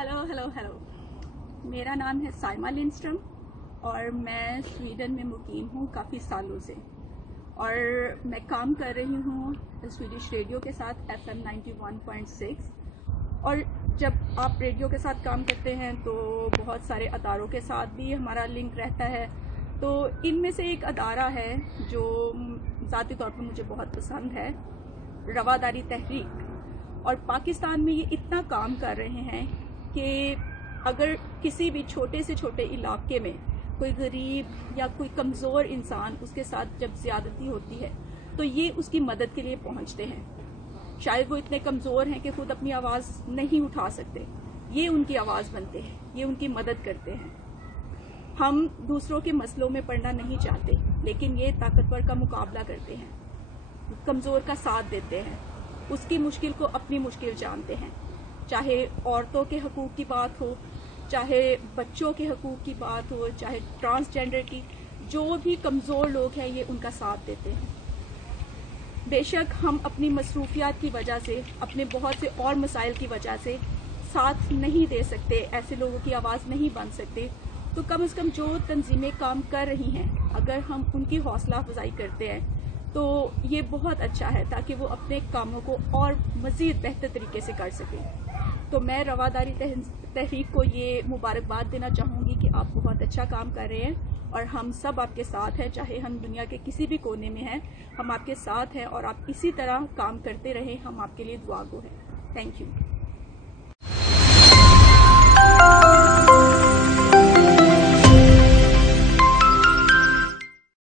Hello. मेरा नाम है साइमा लिंडस्ट्रॉम और मैं स्वीडन में मुकीम हूँ काफ़ी सालों से, और मैं काम कर रही हूँ स्वीडिश रेडियो के साथ FM 91.6। और जब आप रेडियो के साथ काम करते हैं तो बहुत सारे अदारों के साथ भी हमारा लिंक रहता है। तो इनमें से एक अदारा है जो ज़ाती तौर पर मुझे बहुत पसंद है, रवादारी तहरीक। और पाकिस्तान में ये इतना काम कर रहे हैं कि अगर किसी भी छोटे से छोटे इलाके में कोई गरीब या कोई कमज़ोर इंसान उसके साथ जब ज़्यादती होती है तो ये उसकी मदद के लिए पहुंचते हैं। शायद वो इतने कमज़ोर हैं कि खुद अपनी आवाज़ नहीं उठा सकते, ये उनकी आवाज़ बनते हैं, ये उनकी मदद करते हैं। हम दूसरों के मसलों में पड़ना नहीं चाहते, लेकिन ये ताकतवर का मुकाबला करते हैं, कमज़ोर का साथ देते हैं, उसकी मुश्किल को अपनी मुश्किल जानते हैं। चाहे औरतों के हकूक़ की बात हो, चाहे बच्चों के हकूक़ की बात हो, चाहे ट्रांसजेंडर की, जो भी कमज़ोर लोग हैं ये उनका साथ देते हैं। बेशक हम अपनी मसरूफियात की वजह से, अपने बहुत से और मसाइल की वजह से साथ नहीं दे सकते, ऐसे लोगों की आवाज़ नहीं बन सकते, तो कम से कम जो तंजीमें काम कर रही हैं अगर हम उनकी हौसला अफजाई करते हैं तो ये बहुत अच्छा है, ताकि वो अपने कामों को और मज़ीद बेहतर तरीके से कर सकें। तो मैं रवादारी तहरीक को ये मुबारकबाद देना चाहूँगी कि आप बहुत अच्छा काम कर रहे हैं और हम सब आपके साथ हैं। चाहे हम दुनिया के किसी भी कोने में हैं, हम आपके साथ हैं और आप इसी तरह काम करते रहें। हम आपके लिए दुआगो हैं। Thank you.